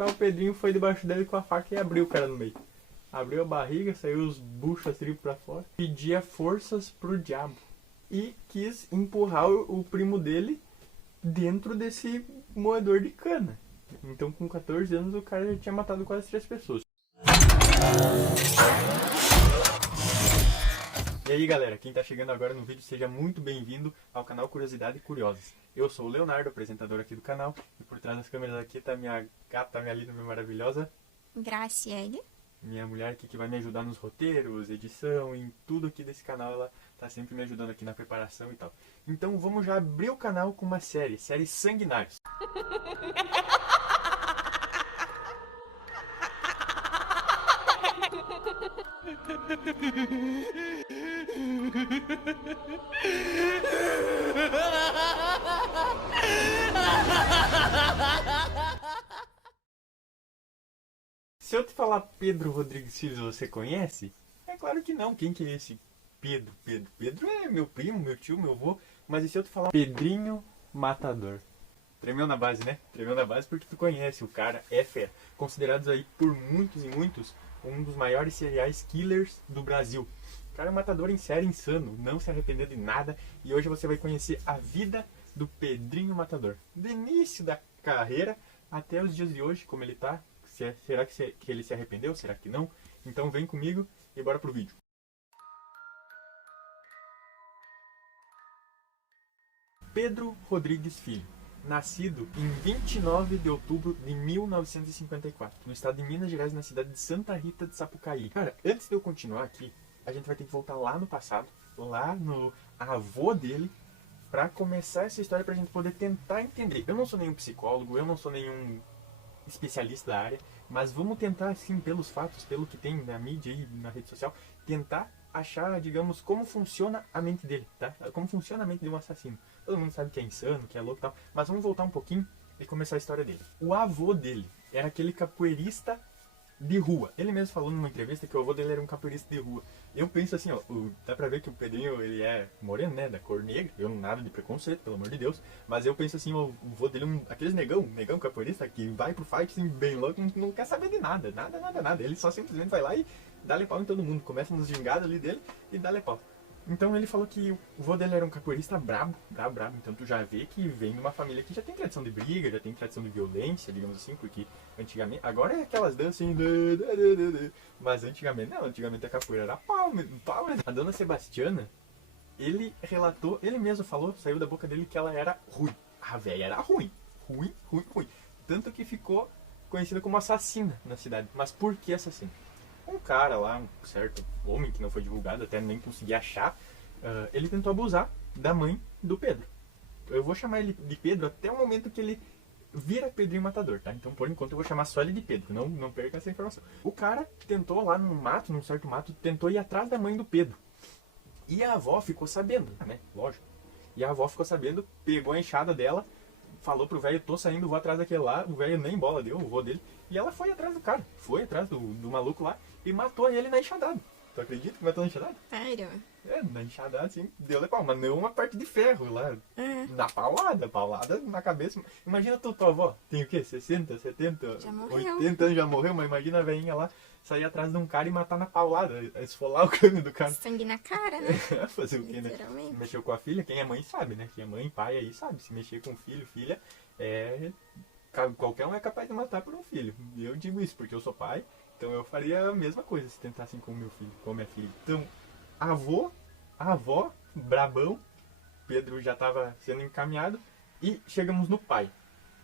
cortar, o Pedrinho foi debaixo dele com a faca e abriu o cara no meio. Abriu a barriga, saiu os buchos, as tripas pra fora. Pedia forças pro diabo. E quis empurrar o primo dele dentro desse moedor de cana. Então com 14 anos o cara já tinha matado quase 3 pessoas. E aí galera, quem tá chegando agora no vídeo, seja muito bem-vindo ao canal Curiosidade Curiosas. Eu sou o Leonardo, apresentador aqui do canal, e por trás das câmeras aqui tá minha gata, minha linda, minha maravilhosa Graciele. Minha mulher aqui que vai me ajudar nos roteiros, edição, em tudo aqui desse canal. Ela tá sempre me ajudando aqui na preparação e tal. Então vamos já abrir o canal com uma série Sanguinários. Se eu te falar Pedro Rodrigues Filho, você conhece? É claro que não. Quem que é esse Pedro? Pedro é meu primo, meu tio, meu avô. Mas e se eu te falar Pedrinho Matador? Tremeu na base, né? Tremeu na base porque tu conhece. O cara é fera. Considerados aí por muitos e muitos um dos maiores serial killers do Brasil. O cara é um matador em série, insano. Não se arrependeu de nada. E hoje você vai conhecer a vida do Pedrinho Matador. Do início da carreira até os dias de hoje, como ele tá. Será que ele se arrependeu? Será que não? Então vem comigo e bora pro vídeo. Pedro Rodrigues Filho, nascido em 29 de outubro de 1954, no estado de Minas Gerais, na cidade de Santa Rita de Sapucaí. Cara, antes de eu continuar aqui, a gente vai ter que voltar lá no passado, lá no avô dele, pra começar essa história pra gente poder tentar entender. Eu não sou nenhum psicólogo, eu não sou nenhum especialista da área, mas vamos tentar, assim, pelos fatos, pelo que tem na mídia e na rede social, tentar achar, digamos, como funciona a mente dele, tá? Como funciona a mente de um assassino. Todo mundo sabe que é insano, que é louco e tal, mas vamos voltar um pouquinho e começar a história dele. O avô dele era aquele capoeirista de rua. Ele mesmo falou numa entrevista que o avô dele era um capoeirista de rua. Eu penso assim, ó, dá pra ver que o Pedrinho, ele é moreno, né, da cor negra. Eu nada de preconceito, pelo amor de Deus. Mas eu penso assim, o avô dele, aqueles negão capoeirista que vai pro fight assim, bem louco, não quer saber de nada. Nada. Ele só simplesmente vai lá e dá-lhe pau em todo mundo. Começa nos gingados ali dele e dá-lhe pau. Então ele falou que o avô dele era um capoeirista brabo. Então tu já vê que vem de uma família que já tem tradição de briga, já tem tradição de violência, digamos assim, porque antigamente, agora é aquelas danças assim, mas antigamente não, antigamente a capoeira era pau. A dona Sebastiana, ele relatou, ele mesmo falou, saiu da boca dele que ela era ruim. A velha era ruim. Tanto que ficou conhecida como assassina na cidade. Mas por que assassina? Um cara lá, um certo homem que não foi divulgado, até nem consegui achar, ele tentou abusar da mãe do Pedro. Eu vou chamar ele de Pedro até o momento que ele vira Pedrinho Matador, tá? Então por enquanto eu vou chamar só ele de Pedro, não perca essa informação. O cara tentou lá num certo mato, tentou ir atrás da mãe do Pedro. E a avó ficou sabendo, né? Lógico. E a avó ficou sabendo, pegou a enxada dela, falou pro velho, tô saindo, vou atrás daquele lá. O velho nem bola deu, o vô dele. E ela foi atrás do cara, foi atrás do maluco lá e matou ele na enxadada. Tu acredita que matou na enxadada? Sério? É, na enxadada, assim, deu pau, mas não uma parte de ferro lá. Na paulada na cabeça. Imagina tua avó, tem o quê? 60, 70, Já morreu. 80 anos, já morreu, mas imagina a velhinha lá sair atrás de um cara e matar na paulada, esfolar o crânio do cara. Sangue na cara, né? Fazer o quê, né? Literalmente. Mexeu com a filha, quem é mãe sabe, né? Quem é mãe, pai aí sabe. Se mexer com filho, filha, qualquer um é capaz de matar por um filho. E eu digo isso porque eu sou pai, então eu faria a mesma coisa se tentassem com o meu filho, com a minha filha. Então, a avó, brabão, Pedro já estava sendo encaminhado e chegamos no pai.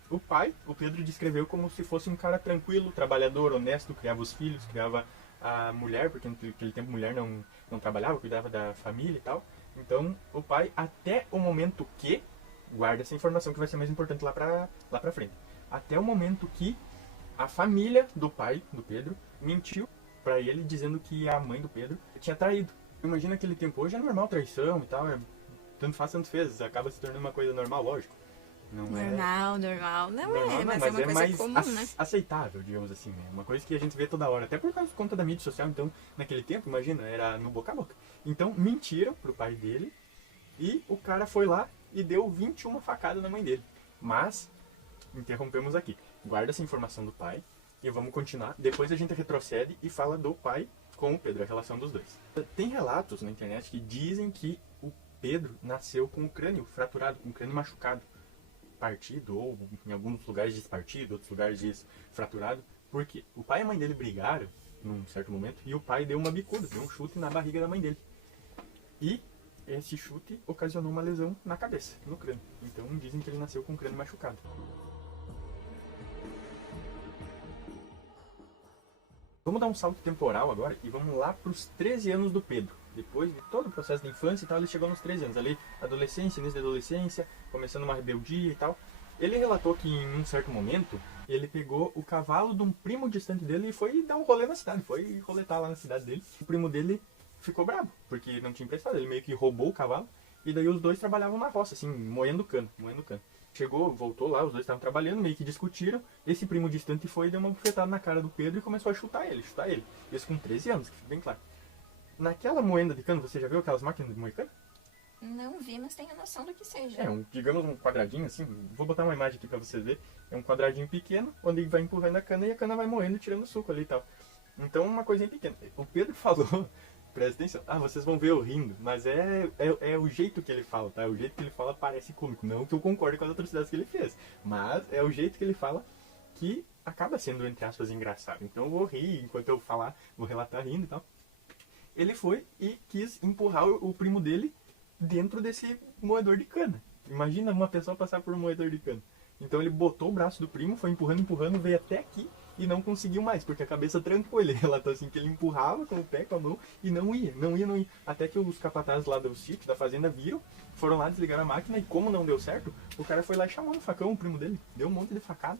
O pai, o Pedro descreveu como se fosse um cara tranquilo, trabalhador, honesto, criava os filhos, criava a mulher, porque naquele tempo a mulher não trabalhava, cuidava da família e tal. Então, o pai, até o momento que, guarda essa informação que vai ser mais importante lá pra frente, até o momento que a família do pai, do Pedro, mentiu pra ele dizendo que a mãe do Pedro tinha traído. Imagina aquele tempo, hoje é normal traição e tal, tanto faz, tanto fez, acaba se tornando uma coisa normal, lógico. Não é Normal. Não é, mas é uma coisa mais comum, né? aceitável, digamos assim, né? Uma coisa que a gente vê toda hora, até por conta da mídia social. Então, naquele tempo, imagina, era no boca a boca. Então, mentiram pro pai dele e o cara foi lá e deu 21 facadas na mãe dele. Mas, interrompemos aqui. guarda essa informação do pai e vamos continuar. Depois a gente retrocede e fala do pai com o Pedro, a relação dos dois. Tem relatos na internet que dizem que o Pedro nasceu com o crânio fraturado, com o crânio machucado, partido, ou em alguns lugares despartido, outros lugares desfraturado, porque o pai e a mãe dele brigaram num certo momento e o pai deu uma bicuda, deu um chute na barriga da mãe dele. E esse chute ocasionou uma lesão na cabeça, no crânio. Então dizem que ele nasceu com o crânio machucado. Vamos dar um salto temporal agora e vamos lá para os 13 anos do Pedro. Depois de todo o processo da infância e tal, ele chegou nos 13 anos. Ali, adolescência, início da adolescência, começando uma rebeldia e tal. Ele relatou que em um certo momento, ele pegou o cavalo de um primo distante dele e foi dar um rolê na cidade. Foi roletar lá na cidade dele. O primo dele ficou bravo, porque não tinha emprestado. Ele meio que roubou o cavalo. E daí os dois trabalhavam na roça, assim, moendo cano. Chegou, voltou lá, os dois estavam trabalhando, meio que discutiram. Esse primo distante foi e deu uma bufetada na cara do Pedro e começou a chutar ele. Isso com 13 anos, que fica bem claro. Naquela moenda de cano, você já viu aquelas máquinas de moer cano? Não vi, mas tenho noção do que seja. Digamos um quadradinho assim, vou botar uma imagem aqui pra vocês verem. É um quadradinho pequeno, onde vai empurrando a cana e a cana vai moendo e tirando o suco ali e tal. Então uma coisinha pequena. O Pedro falou, presta atenção, vocês vão ver eu rindo, mas é o jeito que ele fala, tá? O jeito que ele fala parece cômico, não que eu concorde com as atrocidades que ele fez, mas é o jeito que ele fala que acaba sendo, entre aspas, engraçado. Então eu vou rir enquanto eu falar, vou relatar rindo e tal. Ele foi e quis empurrar o primo dele dentro desse moedor de cana. Imagina uma pessoa passar por um moedor de cana. Então ele botou o braço do primo, foi empurrando, veio até aqui e não conseguiu mais, porque a cabeça trancou ele. Relatou assim que ele empurrava com o pé, com a mão e não ia. Até que os capatazes lá do sítio, da fazenda, viram, foram lá, desligaram a máquina e como não deu certo, o cara foi lá e chamou no facão o primo dele. Deu um monte de facada.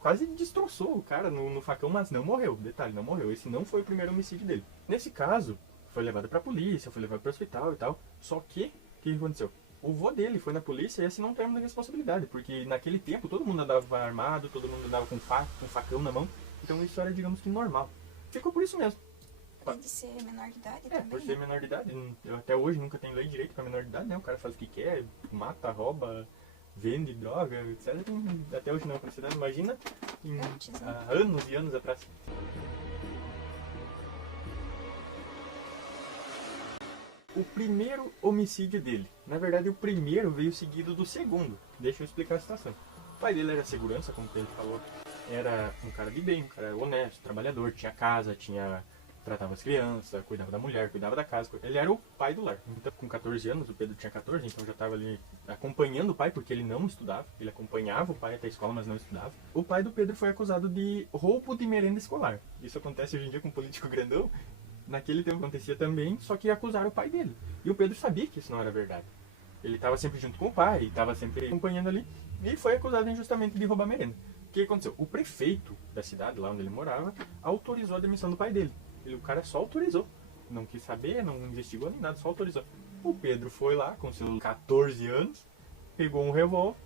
Quase destroçou o cara no facão, mas não morreu. Detalhe, não morreu. Esse não foi o primeiro homicídio dele. Nesse caso, foi levado pra polícia, foi levado pro hospital e tal. Só que, o que aconteceu? O vô dele foi na polícia e assinou um termo de responsabilidade, porque naquele tempo todo mundo andava armado, todo mundo andava com facão na mão, então isso era, digamos que, normal. Ficou por isso mesmo. Tem de ser menor de idade também. Por ser menor de idade. Eu até hoje nunca tenho lei direito pra menor de idade, né? O cara faz o que quer, mata, rouba, vende droga, etc. Até hoje não é precedente. Imagina há anos e anos atrás. O primeiro homicídio dele. Na verdade, o primeiro veio seguido do segundo. Deixa eu explicar a situação. O pai dele era segurança, como ele falou. Era um cara de bem, um cara honesto, trabalhador, tinha casa, tratava as crianças, cuidava da mulher, cuidava da casa. Ele era o pai do lar. Então, com 14 anos, o Pedro tinha 14, então já estava ali acompanhando o pai, porque ele não estudava. Ele acompanhava o pai até a escola, mas não estudava. O pai do Pedro foi acusado de roubo de merenda escolar. Isso acontece hoje em dia com um político grandão. Naquele tempo acontecia também, só que acusaram o pai dele. E o Pedro sabia que isso não era verdade. Ele estava sempre junto com o pai, estava sempre acompanhando ali, e foi acusado injustamente de roubar merenda. O que aconteceu? O prefeito da cidade, lá onde ele morava, autorizou a demissão do pai dele. O cara só autorizou. Não quis saber, não investigou nem nada, só autorizou. O Pedro foi lá, com seus 14 anos, pegou um revólver,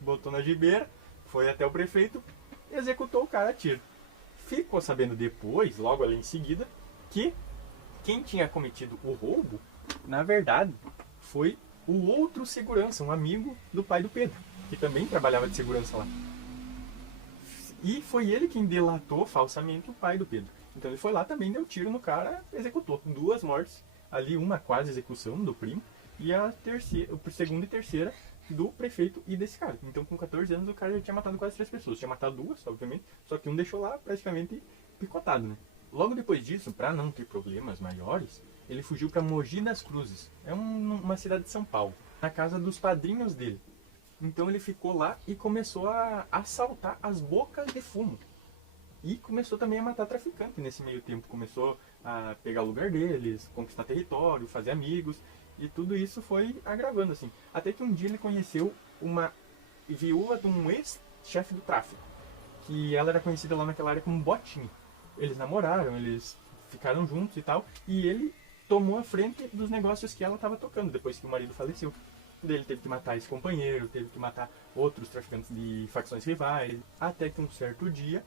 botou na gibeira, foi até o prefeito, executou o cara a tiro. Ficou sabendo depois, logo ali em seguida, que quem tinha cometido o roubo, na verdade, foi o outro segurança, um amigo do pai do Pedro, que também trabalhava de segurança lá. E foi ele quem delatou falsamente o pai do Pedro. Então ele foi lá também, deu tiro no cara, executou. 2 mortes, ali uma quase execução do primo, e a segunda e terceira do prefeito e desse cara. Então com 14 anos o cara já tinha matado quase 3 pessoas. Tinha matado 2, obviamente, só que um deixou lá praticamente picotado, né? Logo depois disso, para não ter problemas maiores, ele fugiu para Mogi das Cruzes. É uma cidade de São Paulo, na casa dos padrinhos dele. Então ele ficou lá e começou a assaltar as bocas de fumo. E começou também a matar traficante nesse meio tempo. Começou a pegar o lugar deles, conquistar território, fazer amigos. E tudo isso foi agravando, assim. Até que um dia ele conheceu uma viúva de um ex-chefe do tráfico. Que ela era conhecida lá naquela área como Botinho. Eles namoraram, eles ficaram juntos e tal. E ele tomou a frente dos negócios que ela estava tocando depois que o marido faleceu. Ele teve que matar esse companheiro, teve que matar outros traficantes de facções rivais. Até que um certo dia,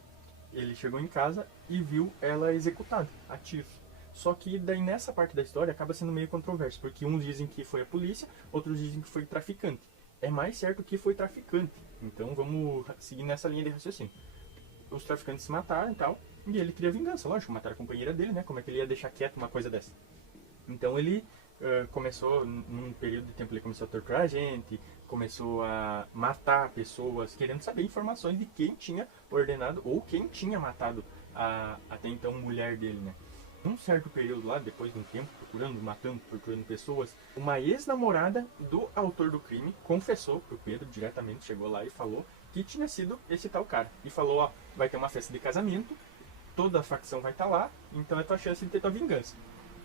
ele chegou em casa e viu ela executada, a tiros. Só que daí nessa parte da história acaba sendo meio controverso, porque uns dizem que foi a polícia, outros dizem que foi o traficante. é mais certo que foi traficante. Então vamos seguir nessa linha de raciocínio. Os traficantes se mataram e tal, e ele queria vingança, lógico, mataram a companheira dele, né? Como é que ele ia deixar quieto uma coisa dessa? Então ele começou, num período de tempo, ele começou a torturar a gente, começou a matar pessoas, querendo saber informações de quem tinha ordenado ou quem tinha matado a até então mulher dele, né? Um certo período lá, depois de um tempo, procurando, matando, torturando pessoas, uma ex-namorada do autor do crime confessou pro Pedro diretamente, chegou lá e falou que tinha sido esse tal cara. E falou, ó, vai ter uma festa de casamento, toda a facção vai estar lá, então é tua chance de ter tua vingança.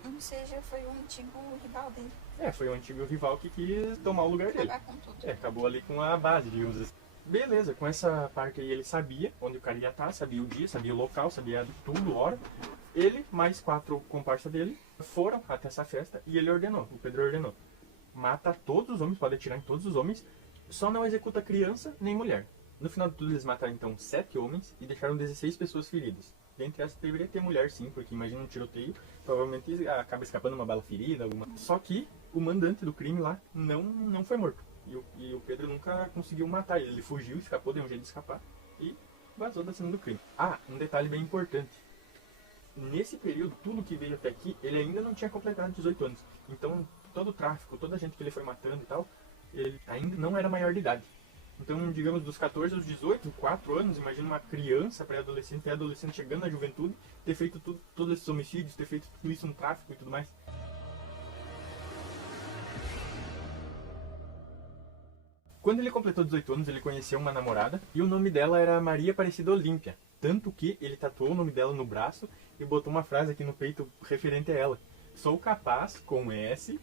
Ou seja, foi o antigo rival dele. Foi o antigo rival que quis tomar o lugar dele. Acabar com tudo. Acabou ali com a base, digamos assim. Beleza, com essa parte aí ele sabia onde o cara ia estar, sabia o dia, sabia o local, sabia tudo, hora. Ele, mais 4 comparsas dele, foram até essa festa e ele ordenou, o Pedro ordenou. Mata todos os homens, pode atirar em todos os homens, só não executa criança nem mulher. No final de tudo eles mataram então 7 homens e deixaram 16 pessoas feridas. Dentre essas deveria ter mulher sim, porque imagina um tiroteio, provavelmente acaba escapando uma bala ferida, alguma. Só que o mandante do crime lá não foi morto. E o Pedro nunca conseguiu matar ele. Ele fugiu, escapou, deu um jeito de escapar e vazou da cena do crime. Ah, um detalhe bem importante. Nesse período, tudo que veio até aqui, ele ainda não tinha completado 18 anos. Então, todo o tráfico, toda a gente que ele foi matando e tal, ele ainda não era maior de idade. Então, digamos, dos 14 aos 18, 4 anos, imagina uma criança pré-adolescente chegando na juventude, ter feito todos esses homicídios, ter feito tudo isso no tráfico e tudo mais. Quando ele completou 18 anos, ele conheceu uma namorada e o nome dela era Maria Aparecida Olímpia. Tanto que ele tatuou o nome dela no braço e botou uma frase aqui no peito referente a ela. Sou capaz, com S,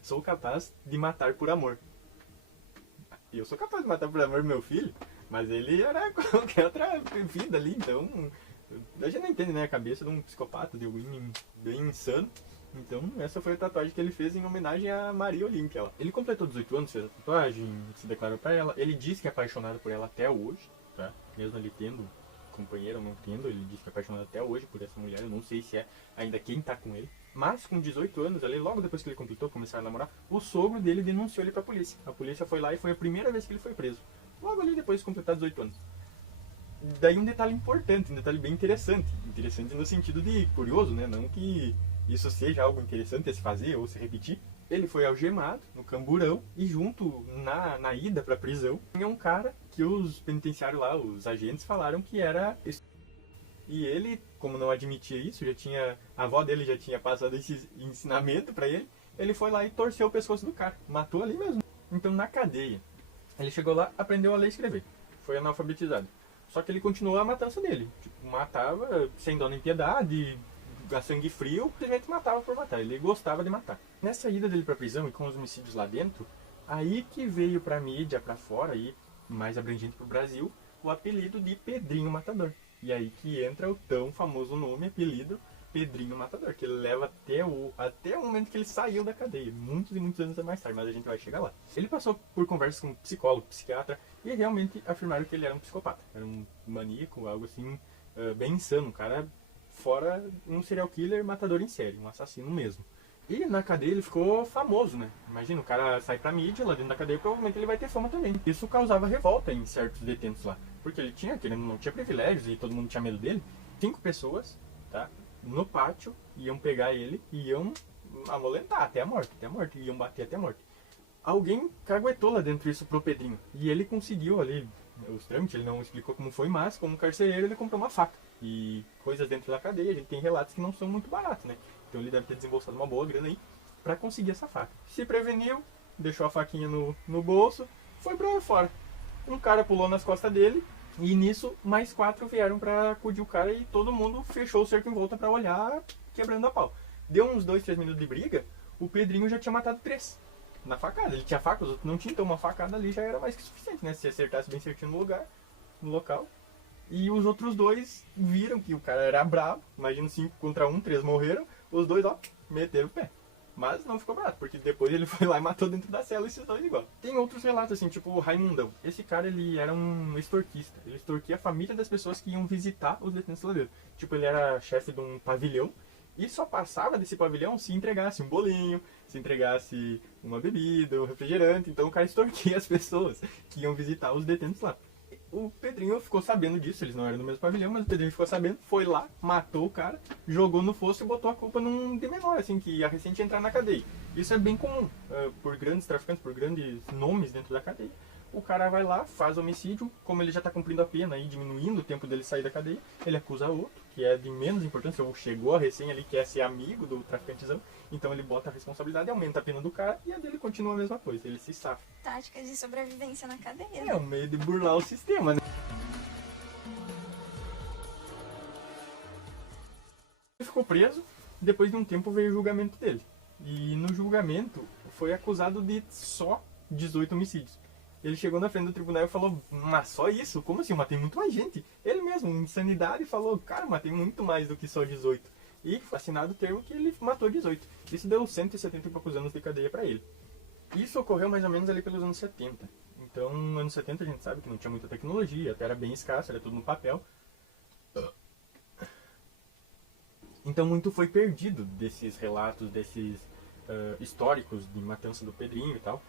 sou capaz de matar por amor. E eu sou capaz de matar por amor meu filho, mas ele era qualquer outra vida ali, então a gente não entende, né, a cabeça de um psicopata, de alguém bem insano. Então essa foi a tatuagem que ele fez em homenagem a Maria Olímpia. Ele completou 18 anos, fez a tatuagem, se declarou pra ela. Ele diz que é apaixonado por ela até hoje, tá? Mesmo ele tendo companheira ou não tendo, ele diz que é apaixonado até hoje por essa mulher. Eu não sei se é ainda quem tá com ele. Mas com 18 anos, ali, logo depois que ele completou, começaram a namorar, o sogro dele denunciou ele pra polícia. A polícia foi lá e foi a primeira vez que ele foi preso. Logo ali depois de completar 18 anos. Daí um detalhe importante, um detalhe bem interessante. Interessante no sentido de curioso, né? Não que isso seja algo interessante a se fazer ou se repetir. Ele foi algemado no camburão e junto na ida pra prisão tinha um cara que os penitenciários lá, os agentes, falaram que era... E ele, como não admitia isso, a avó dele já tinha passado esse ensinamento pra ele, ele foi lá e torceu o pescoço do cara, matou ali mesmo. Então na cadeia, ele chegou lá, aprendeu a ler e escrever, foi analfabetizado. Só que ele continuou a matança dele, tipo, matava sem dó nem piedade, a sangue frio, simplesmente matava por matar, ele gostava de matar. Nessa ida dele pra prisão e com os homicídios lá dentro, aí que veio pra mídia, pra fora, aí mais abrangente pro Brasil, o apelido de Pedrinho Matador. E aí que entra o tão famoso nome, apelido, Pedrinho Matador, que ele leva até o momento que ele saiu da cadeia, muitos e muitos anos mais tarde, mas a gente vai chegar lá. Ele passou por conversas com psicólogo, psiquiatra, e realmente afirmaram que ele era um psicopata, era um maníaco, algo assim, bem insano, um cara fora um serial killer, matador em série, um assassino mesmo. E na cadeia ele ficou famoso, né? Imagina, o cara sai pra mídia, lá dentro da cadeia, provavelmente ele vai ter fama também. Isso causava revolta em certos detentos lá. Porque ele não tinha privilégios e todo mundo tinha medo dele. 5 pessoas, tá? No pátio, iam pegar ele e iam amolentar até a morte, iam bater até a morte. Alguém caguetou lá dentro isso pro Pedrinho. E ele conseguiu ali os trâmites, ele não explicou como foi, mas como carcereiro ele comprou uma faca. E coisas dentro da cadeia, a gente tem relatos que não são muito baratos, né? Então ele deve ter desembolsado uma boa grana aí pra conseguir essa faca. Se preveniu, deixou a faquinha no bolso, foi pra fora. Um cara pulou nas costas dele e nisso mais 4 vieram pra acudir o cara e todo mundo fechou o cerco em volta pra olhar, quebrando a pau. Deu uns 2, 3 minutos de briga, o Pedrinho já tinha matado 3 na facada. Ele tinha faca, os outros não tinham, então uma facada ali já era mais que suficiente, né? Se acertasse bem certinho no local. E os outros 2 viram que o cara era brabo, imagina 5 contra 1, 3 morreram, os 2, ó, meteram o pé. Mas não ficou barato, porque depois ele foi lá e matou dentro da cela esses 2 igual. Tem outros relatos assim, tipo o Raimundão. Esse cara, ele era um extorquista. Ele extorquia a família das pessoas que iam visitar os detentos lá dentro. Tipo, ele era chefe de um pavilhão e só passava desse pavilhão se entregasse um bolinho, se entregasse uma bebida, um refrigerante. Então o cara extorquia as pessoas que iam visitar os detentos lá. O Pedrinho ficou sabendo disso, eles não eram do mesmo pavilhão, mas o Pedrinho ficou sabendo, foi lá, matou o cara, jogou no fosso e botou a culpa num de menor, assim, que ia recente entrar na cadeia. Isso é bem comum, por grandes traficantes, por grandes nomes dentro da cadeia. O cara vai lá, faz homicídio, como ele já está cumprindo a pena e diminuindo o tempo dele sair da cadeia, ele acusa outro, que é de menos importância, ou chegou a recém ali, quer ser amigo do traficantezão, então ele bota a responsabilidade, aumenta a pena do cara e a dele continua a mesma coisa, ele se safa. Táticas de sobrevivência na cadeia. É um meio de burlar o sistema, né? Ele ficou preso, depois de um tempo veio o julgamento dele. E no julgamento foi acusado de só 18 homicídios. Ele chegou na frente do tribunal e falou, mas só isso? Como assim? Eu matei muito mais gente. Ele mesmo, em insanidade, falou, cara, matei muito mais do que só 18. E foi assinado o termo que ele matou 18. Isso deu 170 e poucos anos de cadeia pra ele. Isso ocorreu mais ou menos ali pelos anos 70. Então, nos anos 70 a gente sabe que não tinha muita tecnologia, até era bem escasso, era tudo no papel. Então muito foi perdido desses relatos, desses históricos de matança do Pedrinho e tal.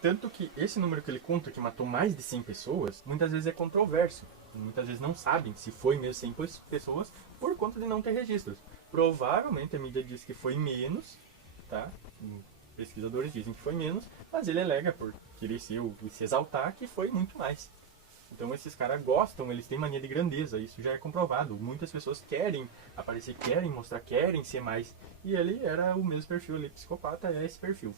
Tanto que esse número que ele conta, que matou mais de 100 pessoas, muitas vezes é controverso. Muitas vezes não sabem se foi mesmo 100 pessoas por conta de não ter registros. Provavelmente a mídia diz que foi menos, tá? Pesquisadores dizem que foi menos, mas ele alega, por querer se exaltar, que foi muito mais. Então esses caras gostam, eles têm mania de grandeza, isso já é comprovado. Muitas pessoas querem aparecer, querem mostrar, querem ser mais. E ele era o mesmo perfil ali, psicopata é esse perfil.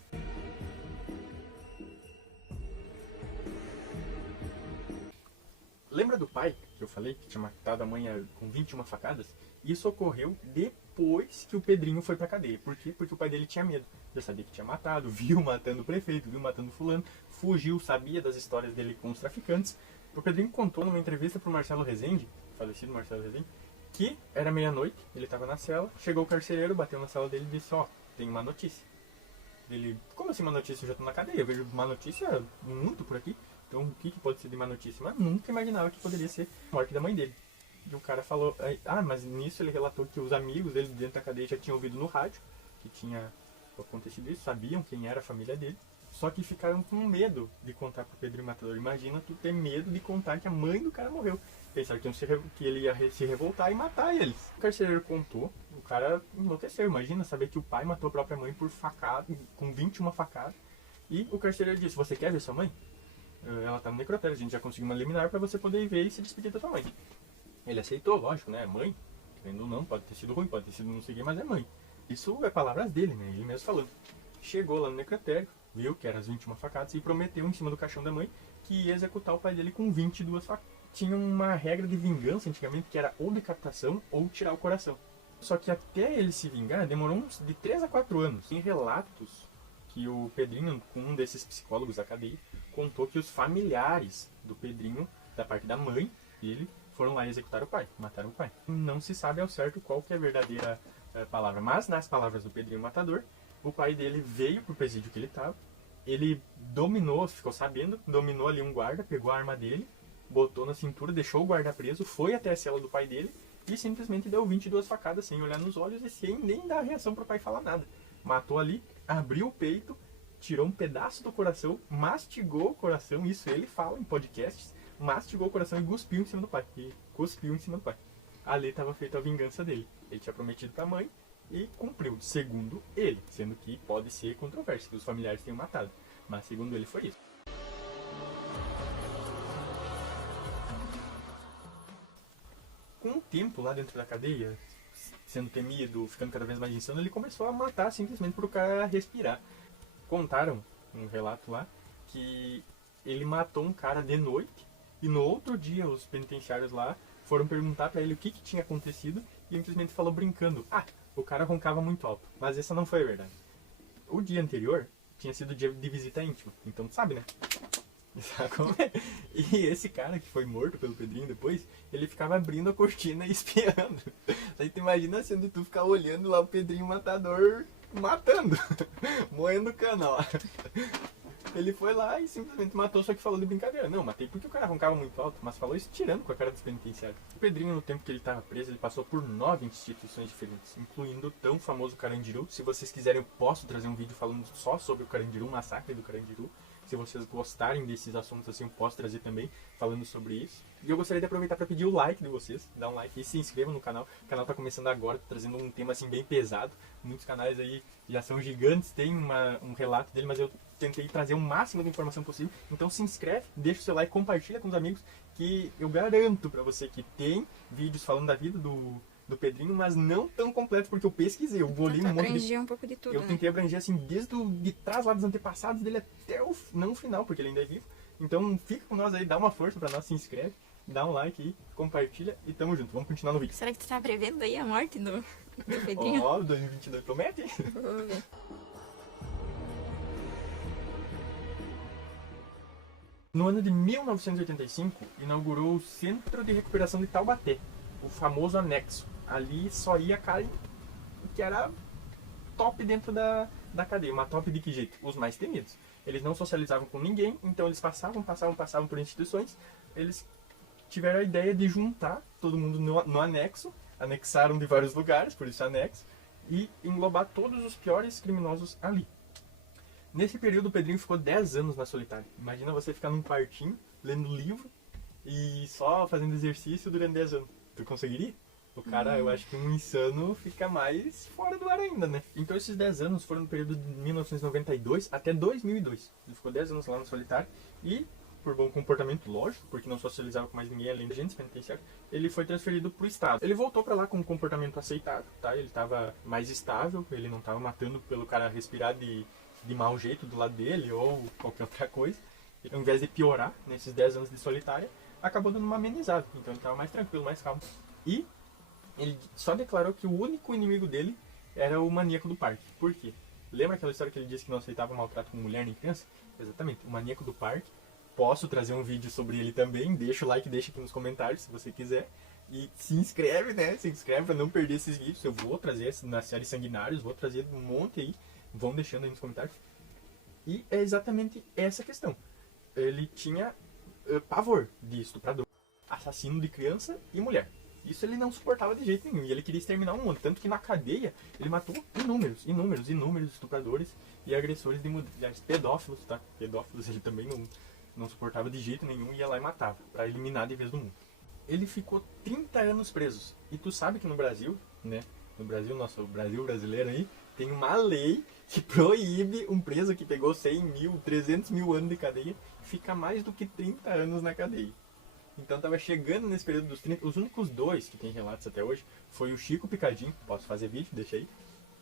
Lembra do pai que eu falei, que tinha matado a mãe com 21 facadas? Isso ocorreu depois que o Pedrinho foi pra cadeia. Por quê? Porque o pai dele tinha medo. Já sabia que tinha matado, viu matando o prefeito, viu matando fulano, fugiu, sabia das histórias dele com os traficantes. O Pedrinho contou numa entrevista pro Marcelo Rezende, falecido Marcelo Rezende, que era meia-noite, ele estava na cela, chegou o carcereiro, bateu na cela dele e disse, ó, tem uma notícia. Ele, como assim uma notícia? Eu já tô na cadeia, eu vejo uma notícia muito por aqui. Então o que pode ser de má notícia? Mas nunca imaginava que poderia ser a morte da mãe dele. E o cara falou, mas nisso ele relatou que os amigos dele dentro da cadeia já tinham ouvido no rádio que tinha acontecido isso, sabiam quem era a família dele, só que ficaram com medo de contar pro Pedrinho Matador. Imagina tu ter medo de contar que a mãe do cara morreu. Pensaram que ele ia se revoltar e matar eles. O carcereiro contou, o cara enlouqueceu. Imagina saber que o pai matou a própria mãe por facada, com 21 facadas. E o carcereiro disse, você quer ver sua mãe? Ela tá no necrotério, a gente já conseguiu uma liminar pra você poder ir ver e se despedir da sua mãe. Ele aceitou, lógico, né? Mãe, querendo ou não, pode ter sido ruim, pode ter sido não sei o que, mas é mãe. Isso é palavras dele, né? Ele mesmo falando. Chegou lá no necrotério, viu que eram as 21 facadas e prometeu em cima do caixão da mãe que ia executar o pai dele com 22 facadas. Tinha uma regra de vingança antigamente que era ou decapitação ou tirar o coração. Só que até ele se vingar demorou uns de 3 a 4 anos. Em relatos que o Pedrinho, com um desses psicólogos da cadeia, contou que os familiares do Pedrinho, da parte da mãe dele, foram lá executar o pai, mataram o pai. Não se sabe ao certo qual que é a verdadeira palavra, mas nas palavras do Pedrinho Matador, o pai dele veio pro presídio que ele estava, ele dominou, ficou sabendo, dominou ali um guarda, pegou a arma dele, botou na cintura, deixou o guarda preso, foi até a cela do pai dele e simplesmente deu 22 facadas sem olhar nos olhos e sem nem dar reação pro pai falar nada. Matou ali, abriu o peito, tirou um pedaço do coração, mastigou o coração, isso ele fala em podcasts, mastigou o coração e cuspiu em cima do pai. E cuspiu em cima do pai. Ali estava feita a vingança dele. Ele tinha prometido para a mãe e cumpriu, segundo ele. Sendo que pode ser controverso, que os familiares tenham matado. Mas segundo ele foi isso. Com o tempo lá dentro da cadeia, sendo temido, ficando cada vez mais insano, ele começou a matar simplesmente para o cara respirar. Contaram, um relato lá, que ele matou um cara de noite e no outro dia os penitenciários lá foram perguntar para ele o que tinha acontecido e ele simplesmente falou brincando, o cara roncava muito alto, mas essa não foi a verdade. O dia anterior tinha sido dia de visita íntima, então tu sabe, né? Sabe como é? E esse cara que foi morto pelo Pedrinho depois, ele ficava abrindo a cortina e espiando. Aí tu imagina sendo tu ficar olhando lá o Pedrinho Matador matando, moendo cana lá. Ele foi lá e simplesmente matou, só que falou de brincadeira. Não, matei porque o cara roncava muito alto, mas falou isso tirando com a cara dos penitenciários. O Pedrinho, no tempo que ele estava preso, ele passou por 9 instituições diferentes, incluindo o tão famoso Carandiru. Se vocês quiserem, eu posso trazer um vídeo falando só sobre o Carandiru, o massacre do Carandiru. Se vocês gostarem desses assuntos assim, eu posso trazer também, falando sobre isso. E eu gostaria de aproveitar para pedir o like de vocês, dar um like e se inscrevam no canal. O canal está começando agora, trazendo um tema assim bem pesado. Muitos canais aí já são gigantes, tem um relato dele, mas eu tentei trazer o máximo de informação possível. Então se inscreve, deixa o seu like, compartilha com os amigos, que eu garanto para você que tem vídeos falando da vida do Pedrinho, mas não tão completo, porque eu pesquisei, eu olhei um monte abranger um pouco de tudo, eu tentei abranger assim, desde de trás lá dos antepassados dele até não o final, porque ele ainda é vivo. Então fica com nós aí, dá uma força pra nós, se inscreve, dá um like aí, compartilha e tamo junto. Vamos continuar no vídeo. Será que tu tá prevendo aí a morte do Pedrinho? Ó, 2022 promete? Vamos ver. No ano de 1985, inaugurou o Centro de Recuperação de Taubaté, o famoso anexo. Ali só ia cara que era top dentro da cadeia. Uma top de que jeito? Os mais temidos. Eles não socializavam com ninguém, então eles passavam por instituições. Eles tiveram a ideia de juntar todo mundo no anexo, anexaram de vários lugares, por isso anexo, e englobar todos os piores criminosos ali. Nesse período, o Pedrinho ficou 10 anos na solitária. Imagina você ficar num quartinho, lendo livro e só fazendo exercício durante 10 anos. Tu conseguiria? O cara, eu acho que um insano fica mais fora do ar ainda, né? Então esses 10 anos foram no período de 1992 até 2002. Ele ficou 10 anos lá no solitário e, por bom comportamento, lógico, porque não socializava com mais ninguém além de agentes penitenciários, ele foi transferido pro estado. Ele voltou pra lá com um comportamento aceitável, tá? Ele tava mais estável, ele não tava matando pelo cara respirar de mau jeito do lado dele ou qualquer outra coisa. E, ao invés de piorar nesses 10 anos de solitária, acabou dando uma amenizada. Então ele tava mais tranquilo, mais calmo. E ele só declarou que o único inimigo dele era o maníaco do parque. Por quê? Lembra aquela história que ele disse que não aceitava maltrato com mulher nem criança? Exatamente, o maníaco do parque. Posso trazer um vídeo sobre ele também. Deixa o like, deixa aqui nos comentários se você quiser. E se inscreve, né? Se inscreve pra não perder esses vídeos. Eu vou trazer na série Sanguinários, vou trazer um monte aí. Vão deixando aí nos comentários. E é exatamente essa questão. Ele tinha pavor de estuprador, assassino de criança e mulher. Isso ele não suportava de jeito nenhum. E ele queria exterminar o mundo. Tanto que na cadeia ele matou inúmeros estupradores e agressores de mulheres. Pedófilos, tá? Pedófilos ele também não suportava de jeito nenhum e ia lá e matava. Pra eliminar de vez do mundo. Ele ficou 30 anos preso. E tu sabe que no Brasil, né? No Brasil, nosso Brasil brasileiro aí, tem uma lei que proíbe um preso que pegou 100 mil, 300 mil anos de cadeia, fica mais do que 30 anos na cadeia. Então tava chegando nesse período dos 30, os únicos dois que tem relatos até hoje foi o Chico Picadinho, posso fazer vídeo, deixa aí,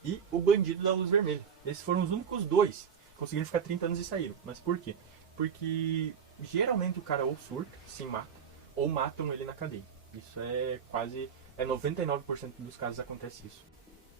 e o Bandido da Luz Vermelha. Esses foram os únicos dois que conseguiram ficar 30 anos e saíram. Mas por quê? Porque geralmente o cara ou surta, se mata, ou matam ele na cadeia. Isso é quase, 99% dos casos acontece isso.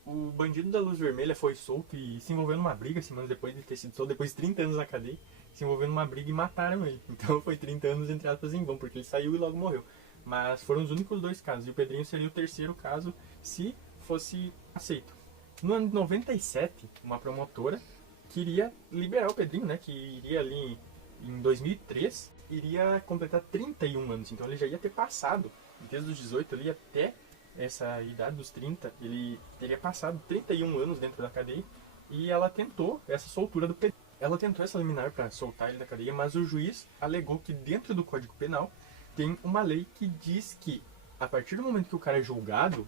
O Bandido da Luz Vermelha foi solto e se envolveu numa briga semanas depois de ter sido solto, depois de 30 anos na cadeia, se envolveu numa briga e mataram ele. Então foi 30 anos entre aspas em vão, porque ele saiu e logo morreu. Mas foram os únicos dois casos, e o Pedrinho seria o terceiro caso se fosse aceito. No ano de 97, uma promotora queria liberar o Pedrinho, né, que iria ali em 2003, iria completar 31 anos, então ele já ia ter passado, desde os 18 ali até essa idade dos 30, ele teria passado 31 anos dentro da cadeia, e ela tentou essa soltura do Pedrinho. Ela tentou essa liminar para soltar ele da cadeia, mas o juiz alegou que dentro do Código Penal tem uma lei que diz que a partir do momento que o cara é julgado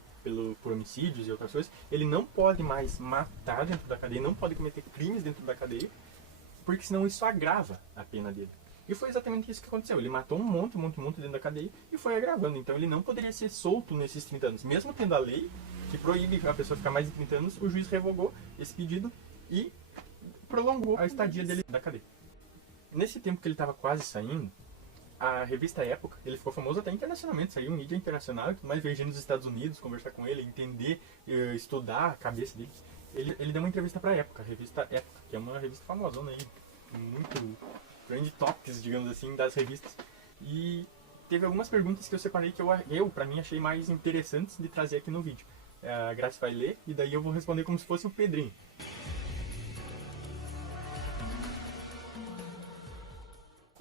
por homicídios e outras coisas, ele não pode mais matar dentro da cadeia, não pode cometer crimes dentro da cadeia, porque senão isso agrava a pena dele. E foi exatamente isso que aconteceu. Ele matou um monte dentro da cadeia e foi agravando. Então ele não poderia ser solto nesses 30 anos. Mesmo tendo a lei que proíbe a pessoa ficar mais de 30 anos, o juiz revogou esse pedido e prolongou a estadia dele da cadeia. Nesse tempo que ele estava quase saindo, a revista Época, ele ficou famoso até internacionalmente, saiu em mídia internacional, mas veio gente nos Estados Unidos conversar com ele, entender, estudar a cabeça dele. Ele deu uma entrevista para a Época, a revista Época, que é uma revista famosona aí, muito grande tops, digamos assim, das revistas. E teve algumas perguntas que eu separei que eu pra mim, achei mais interessantes de trazer aqui no vídeo. A Grace vai ler e daí eu vou responder como se fosse o Pedrinho.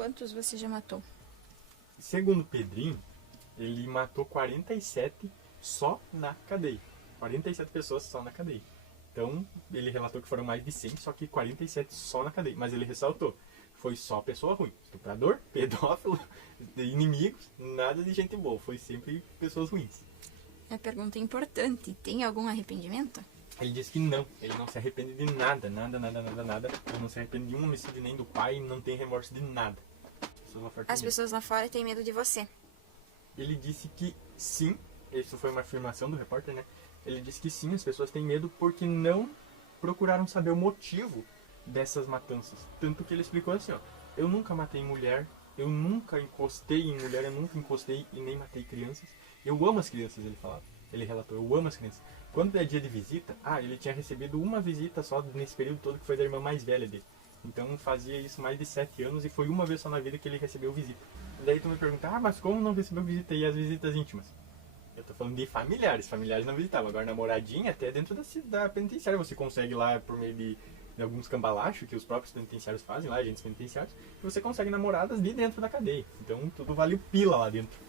quantos você já matou? Segundo Pedrinho, ele matou 47 só na cadeia. 47 pessoas só na cadeia. Então, ele relatou que foram mais de 100, só que 47 só na cadeia. Mas ele ressaltou, foi só pessoa ruim. Estuprador, pedófilo, inimigos, nada de gente boa. Foi sempre pessoas ruins. É pergunta importante. Tem algum arrependimento? Ele disse que não, ele não se arrepende de nada. Ele não se arrepende de um homicídio nem do pai, não tem remorso de nada. As pessoas lá fora têm medo de você. Ele disse que sim, isso foi uma afirmação do repórter, né? Ele disse que sim, as pessoas têm medo porque não procuraram saber o motivo dessas matanças. Tanto que ele explicou assim, ó, eu nunca matei mulher, eu nunca encostei em mulher, eu nunca encostei e nem matei crianças. Eu amo as crianças, ele falava. Ele relatou, eu amo as crianças. Quando é dia de visita, ele tinha recebido uma visita só nesse período todo, que foi da irmã mais velha dele. Então fazia isso mais de 7 anos e foi uma vez só na vida que ele recebeu visita. Daí tu me pergunta, mas como não recebeu visita e as visitas íntimas? Eu tô falando de familiares não visitavam. Agora namoradinha, até dentro da penitenciária, você consegue lá por meio de alguns cambalachos que os próprios penitenciários fazem, lá, agentes penitenciários, que você consegue namoradas de dentro da cadeia. Então tudo vale o pila lá dentro.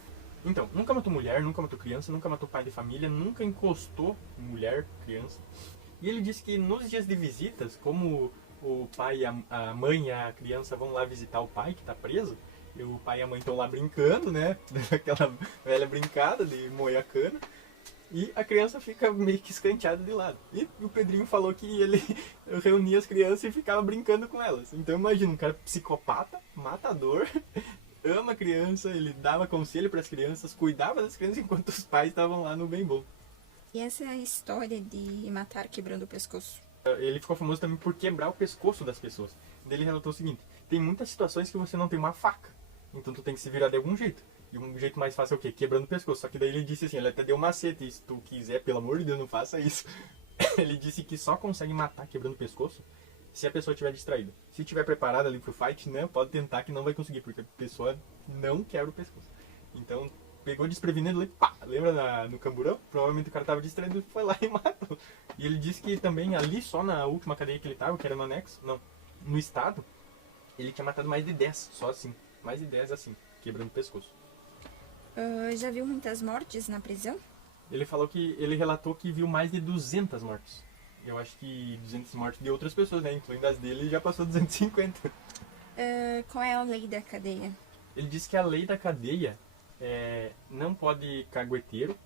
Então, nunca matou mulher, nunca matou criança, nunca matou pai de família, nunca encostou mulher, criança. E ele disse que nos dias de visitas, como o pai, a mãe e a criança vão lá visitar o pai que tá preso, e o pai e a mãe estão lá brincando, né? Aquela velha brincada de moer a cana. E a criança fica meio que escanteada de lado. E o Pedrinho falou que ele reunia as crianças e ficava brincando com elas. Então imagina, um cara psicopata, matador, ama a criança, ele dava conselho para as crianças, cuidava das crianças enquanto os pais estavam lá no bem bom. E essa é a história de matar quebrando o pescoço? Ele ficou famoso também por quebrar o pescoço das pessoas. Ele relatou o seguinte, tem muitas situações que você não tem uma faca, então tu tem que se virar de algum jeito. E um jeito mais fácil é o quê? Quebrando o pescoço. Só que daí ele disse assim, ele até deu um macete, e se tu quiser, pelo amor de Deus, não faça isso. Ele disse que só consegue matar quebrando o pescoço se a pessoa estiver distraída. Se estiver preparada ali pro fight, não, pode tentar que não vai conseguir, porque a pessoa não quebra o pescoço. Então, pegou desprevenido ali, pá, lembra no camburão? Provavelmente o cara tava distraído e foi lá e matou. E ele disse que também ali, só na última cadeia que ele tava, que era no anexo, não, no estado, ele tinha matado mais de 10, só assim. Mais de 10 assim, quebrando o pescoço. Já viu muitas mortes na prisão? Ele falou que, ele relatou que viu mais de 200 mortes. Eu acho que 200 mortes de outras pessoas, né? Incluindo as dele, já passou 250. Qual é a lei da cadeia? Ele disse que a lei da cadeia não pode cagueteiro,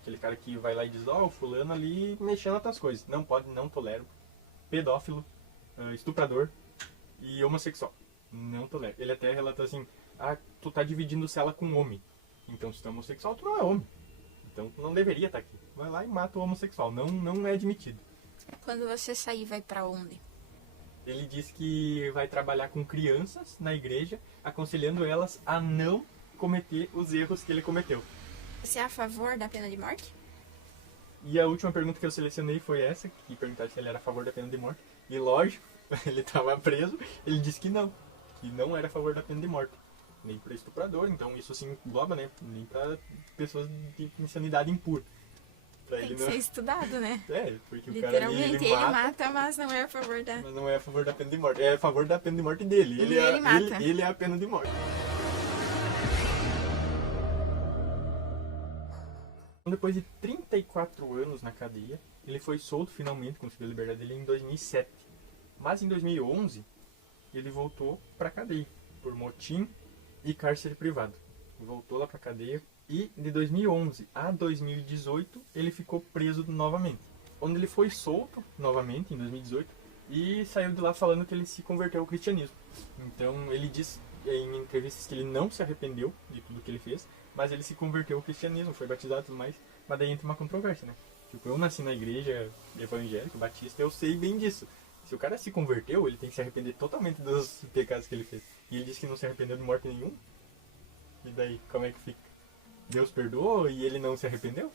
aquele cara que vai lá e diz, o fulano ali mexendo nas tuas coisas. Não pode, não tolero. Pedófilo, estuprador e homossexual. Não tolero. Ele até relatou assim, tu tá dividindo cela com um homem. Então se tu é homossexual, tu não é homem. Então tu não deveria estar aqui. Vai lá e mata o homossexual. Não é admitido. Quando você sair, vai pra onde? Ele disse que vai trabalhar com crianças na igreja, aconselhando elas a não cometer os erros que ele cometeu. Você é a favor da pena de morte? E a última pergunta que eu selecionei foi essa, que perguntaram se ele era a favor da pena de morte. E lógico, ele estava preso, ele disse que não era a favor da pena de morte. Nem para estuprador, então isso se engloba, né? Nem para pessoas de insanidade impura. Pra Tem ele que ser estudado, né? Porque o cara ali, Literalmente, ele mata, mas não é a favor da... Mas não é a favor da pena de morte. É a favor da pena de morte dele. Ele mata. Ele é a pena de morte. Depois de 34 anos na cadeia, ele foi solto finalmente, conseguiu a liberdade dele em 2007. Mas em 2011, ele voltou pra cadeia, por motim e cárcere privado. Voltou lá pra cadeia e de 2011 a 2018 ele ficou preso novamente. Onde ele foi solto novamente em 2018 e saiu de lá falando que ele se converteu ao cristianismo. Então ele diz em entrevistas que ele não se arrependeu de tudo que ele fez, mas ele se converteu ao cristianismo, foi batizado e tudo mais. Mas daí entra uma controvérsia, né? Tipo, eu nasci na igreja evangélica, batista, eu sei bem disso. Se o cara se converteu, ele tem que se arrepender totalmente dos pecados que ele fez. E ele disse que não se arrependeu de morte nenhum. E daí, como é que fica? Deus perdoou e ele não se arrependeu?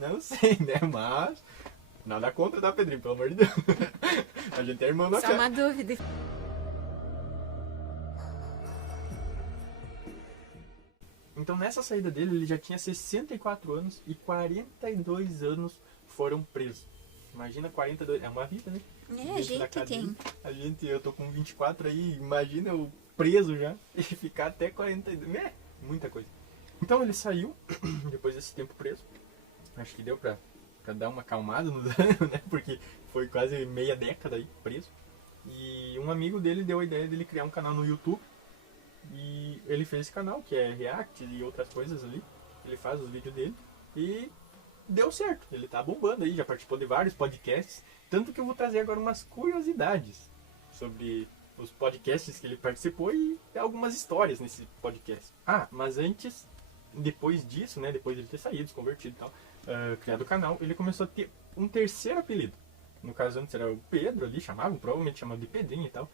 Não sei, né? Mas nada contra, tá, Pedrinho? Pelo amor de Deus. A gente é irmão na fé. Só uma dúvida. Então nessa saída dele, ele já tinha 64 anos e 42 anos foram presos. Imagina 42, é uma vida, né? A gente tem. Eu tô com 24 aí, imagina preso já e ficar até 42. Muita coisa. Então ele saiu, depois desse tempo preso. Acho que deu pra dar uma acalmada no dano, né? Porque foi quase meia década aí preso. E um amigo dele deu a ideia dele criar um canal no YouTube. E ele fez esse canal, que é React e outras coisas ali. Ele faz os vídeos dele. E deu certo. Ele tá bombando aí, já participou de vários podcasts. Tanto que eu vou trazer agora umas curiosidades sobre os podcasts que ele participou e algumas histórias nesse podcast. Ah, mas antes, depois disso, né? Depois de ele ter saído, se convertido e tal, criado o canal, ele começou a ter um terceiro apelido. No caso, antes era o Pedro ali, provavelmente chamava de Pedrinho e tal.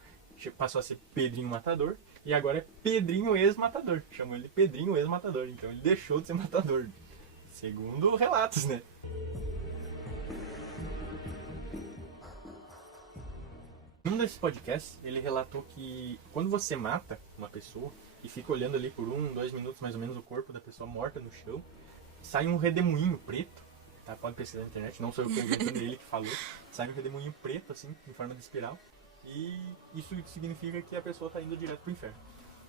Passou a ser Pedrinho Matador. E agora é Pedrinho Ex-Matador. Chamou ele Pedrinho Ex-Matador. Então ele deixou de ser matador. Segundo relatos, né? Num desses podcasts, ele relatou que quando você mata uma pessoa e fica olhando ali por 2 minutos mais ou menos o corpo da pessoa morta no chão, sai um redemoinho preto, tá? Pode pesquisar na internet, não sou eu que inventando, ele que falou. Sai um redemoinho preto, assim, em forma de espiral. E isso significa que a pessoa tá indo direto pro inferno.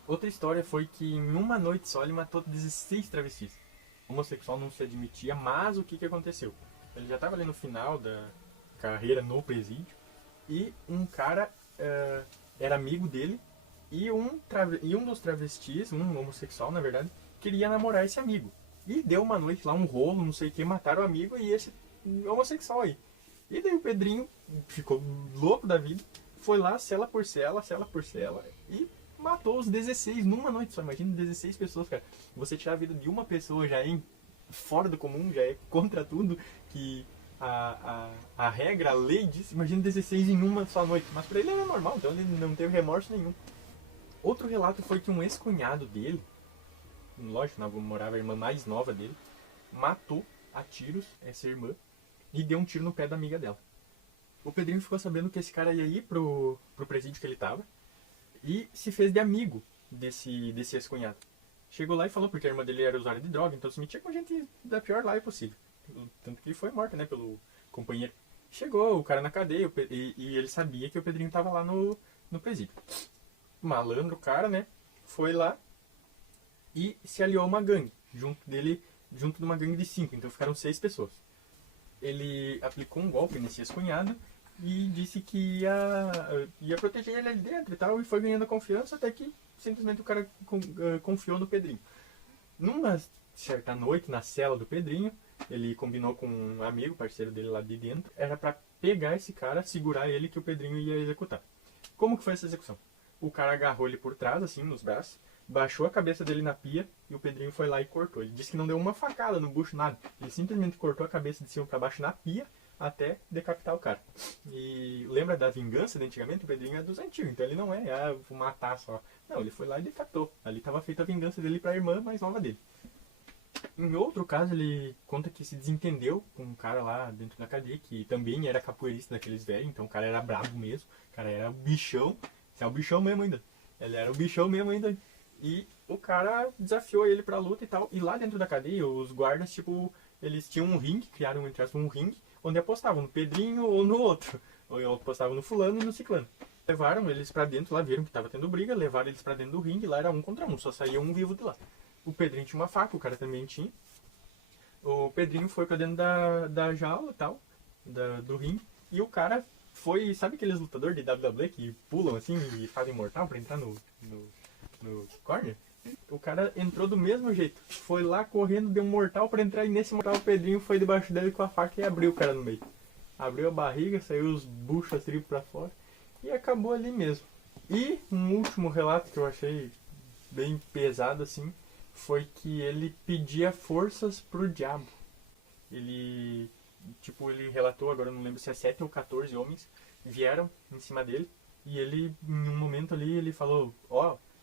Outra história foi que em uma noite só ele matou 16 travestis. O homossexual não se admitia, mas o que aconteceu? Ele já estava ali no final da carreira no presídio e um cara era amigo dele e um dos travestis, um homossexual na verdade, queria namorar esse amigo. E deu uma noite lá, um rolo, não sei o que, mataram o amigo e esse homossexual aí. E daí o Pedrinho ficou louco da vida, foi lá, cela por cela, e matou os 16 numa noite só. Imagina 16 pessoas, cara. Você tirar a vida de uma pessoa já é fora do comum, já é contra tudo que a regra, a lei diz. Imagina 16 em uma só noite. Mas pra ele era normal, então ele não teve remorso nenhum. Outro relato foi que um ex-cunhado dele, lógico, morava a irmã mais nova dele, matou a tiros essa irmã e deu um tiro no pé da amiga dela. O Pedrinho ficou sabendo que esse cara ia ir pro presídio que ele tava e se fez de amigo desse ex-cunhado. Chegou lá e falou, porque a irmã dele era usuária de droga, então se metia com gente da pior live possível. Tanto que ele foi morto, né, pelo companheiro. Chegou o cara na cadeia e ele sabia que o Pedrinho tava lá no presídio. Malandro o cara, né, foi lá e se aliou a uma gangue, junto de uma gangue de 5, então ficaram 6 pessoas. Ele aplicou um golpe nesse ex-cunhado e disse que ia proteger ele ali dentro e tal, e foi ganhando confiança até que simplesmente o cara confiou no Pedrinho. Numa certa noite, na cela do Pedrinho, ele combinou com um amigo, parceiro dele lá de dentro, era pra pegar esse cara, segurar ele, que o Pedrinho ia executar. Como que foi essa execução? O cara agarrou ele por trás, assim, nos braços, baixou a cabeça dele na pia e o Pedrinho foi lá e cortou. Ele disse que não deu uma facada no bucho, nada. Ele simplesmente cortou a cabeça de cima pra baixo na pia até decapitar o cara. E lembra da vingança de antigamente? O Pedrinho é dos antigos, então ele não vou matar só. Não, ele foi lá e decapitou. Ali estava feita a vingança dele pra irmã mais nova dele. Em outro caso, ele conta que se desentendeu com um cara lá dentro da cadeia, que também era capoeirista daqueles velhos, então o cara era brabo mesmo, o cara era o bichão, é o bichão mesmo ainda. Ele era o bichão mesmo ainda. E o cara desafiou ele pra luta e tal. E lá dentro da cadeia, os guardas, tipo, eles tinham um ringue, criaram entre aspas um ringue, onde apostavam no Pedrinho ou no outro. Ou apostavam no fulano e no ciclano. Levaram eles pra dentro, lá viram que tava tendo briga, levaram eles pra dentro do ringue, lá era 1 contra 1, só saía um vivo de lá. O Pedrinho tinha uma faca, o cara também tinha. O Pedrinho foi pra dentro da jaula e tal, do ringue, e o cara foi, sabe aqueles lutadores de WWE que pulam assim e fazem mortal pra entrar no corner? O cara entrou do mesmo jeito, foi lá correndo, deu um mortal pra entrar, e nesse mortal o Pedrinho foi debaixo dele com a faca e abriu o cara no meio. Abriu a barriga, saiu os buchos, as tribos pra fora, e acabou ali mesmo. E um último relato que eu achei bem pesado assim, foi que ele pedia forças pro diabo. Ele relatou, agora eu não lembro se é 7 ou 14 homens, vieram em cima dele, e ele, em um momento ali, ele falou,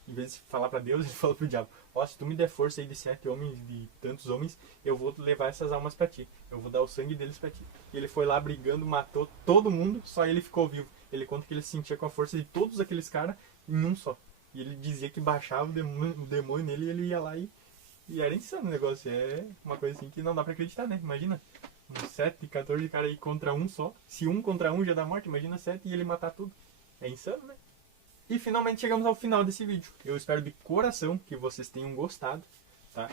em vez de falar pra Deus, ele falou pro diabo, se tu me der força aí de 7 homens, de tantos homens, eu vou levar essas almas pra ti, eu vou dar o sangue deles pra ti. E ele foi lá brigando, matou todo mundo, só ele ficou vivo. Ele conta que ele se sentia com a força de todos aqueles caras em um só. E ele dizia que baixava o demônio nele e ele ia lá e era insano o negócio. É uma coisa assim que não dá pra acreditar, né? Imagina, uns 7, 14 caras aí contra um só. Se 1 contra 1 já dá morte, imagina 7 e ele matar tudo. É insano, né? E finalmente chegamos ao final desse vídeo. Eu espero de coração que vocês tenham gostado, tá?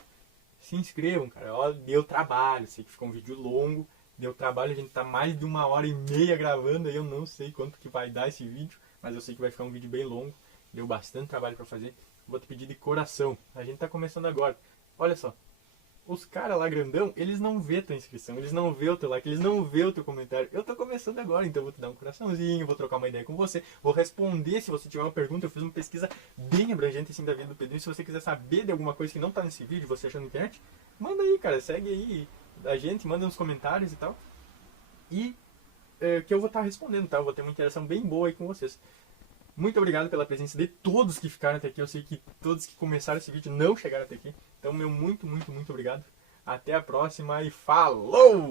Se inscrevam, cara. Ó, deu trabalho, sei que ficou um vídeo longo, deu trabalho, a gente tá mais de 1h30 gravando, aí eu não sei quanto que vai dar esse vídeo, mas eu sei que vai ficar um vídeo bem longo, deu bastante trabalho pra fazer. Vou te pedir de coração, a gente tá começando agora. Olha só, os caras lá grandão, eles não vê tua inscrição, eles não vê o teu like, eles não vê o teu comentário. Eu tô começando agora, então eu vou te dar um coraçãozinho, vou trocar uma ideia com você, vou responder se você tiver uma pergunta. Eu fiz uma pesquisa bem abrangente assim da vida do Pedrinho. Se você quiser saber de alguma coisa que não tá nesse vídeo, você achando na internet, manda aí, cara, segue aí a gente, manda nos comentários e tal. E que eu vou estar respondendo, tá? Eu vou ter uma interação bem boa aí com vocês. Muito obrigado pela presença de todos que ficaram até aqui. Eu sei que todos que começaram esse vídeo não chegaram até aqui. Então, meu muito obrigado. Até a próxima e falou!